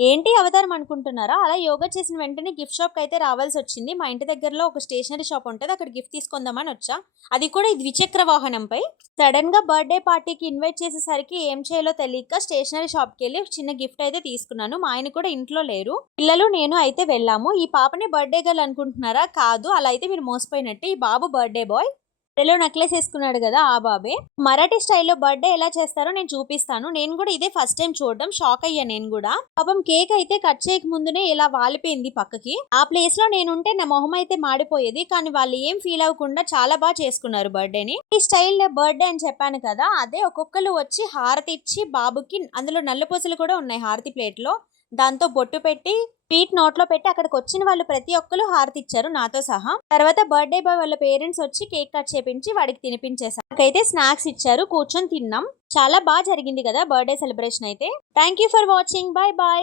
ఏంటి అవతారం అనుకుంటున్నారా? అలా యోగా చేసిన వెంటనే గిఫ్ట్ షాప్‌కి అయితే రావాల్సొచ్చింది. మా ఇంటి దగ్గరలో ఒక స్టేషనరీ షాప్ ఉంటది. అక్కడ గిఫ్ట్ తీసుకుందామని వచ్చా. అది కూడా ఈ ద్విచక్ర వాహనంపై. సడెన్‌గా బర్త్‌డే పార్టీకి ఇన్వైట్ చేసేసరికి ఏం చేయాలో తెలియక స్టేషనరీ షాప్‌కెళ్ళి చిన్న గిఫ్ట్ అయితే తీసుకున్నాను. మా ఆయన కూడా ఇంట్లో లేరు. పిల్లలు, నేను అయితే వెళ్ళాము. ఈ పాపని బర్త్‌డే గర్ల్ అనుకుంటున్నారా? కాదు. అలా అయితే మీరు మోసపోయినట్టే. ఈ బాబు బర్త్‌డే బాయ్. మెడలో నెక్లెస్ ఏసుకున్నాడు గదా! ఆ బాబే. మరాఠీ స్టైల్‌లో బర్త్‌డే ఎలా చేస్తారో నేను చూపిస్తాను. నేను గూడా ఇదే ఫస్ట్ టైమ్ చూడడం. షాక్ అయ్యా నేను గూడా. పాపం కేక్ అయితే కట్ చేయక ముందునే ఇలా వాలిపోయింది పక్కకి. ఆ ప్లేస్‌లో నేనుంటే నా మొహం అయితే మాడిపోయేది. కానీ వాళ్ళు ఏం ఫీల్ అవ్వకుండా చాలా చేసుకున్నారు బర్త్‌డేని. ఈ స్టైల్ బర్త్‌డే అని చెప్పాను కదా! అదే ఒక్కొక్కళ్ళు వచ్చి హారతి ఇచ్చి బాబుకి అందులో నల్లపూసలు కూడా ఉన్నాయి హారతి ప్లేట్‌లో. దాంతో బొట్టు పెట్టి స్వీట్ నోట్లో పెట్టి అక్కడికొచ్చిన వాళ్ళు ప్రతి ఒక్కళ్ళు హారతిచ్చారు నాతో సహా. తర్వాత బర్త్‌డే బాయ్ వాళ్ళ పేరెంట్స్ వచ్చి కేక్ కట్ చేపించి వాడికి తినిపించేసారు. నాకైతే స్నాక్స్ ఇచ్చారు. కూర్చొని తిన్నాం. చాలా జరిగింది కదా బర్త్‌డే సెలబ్రేషన్ అయితే. Thank you for watching. By.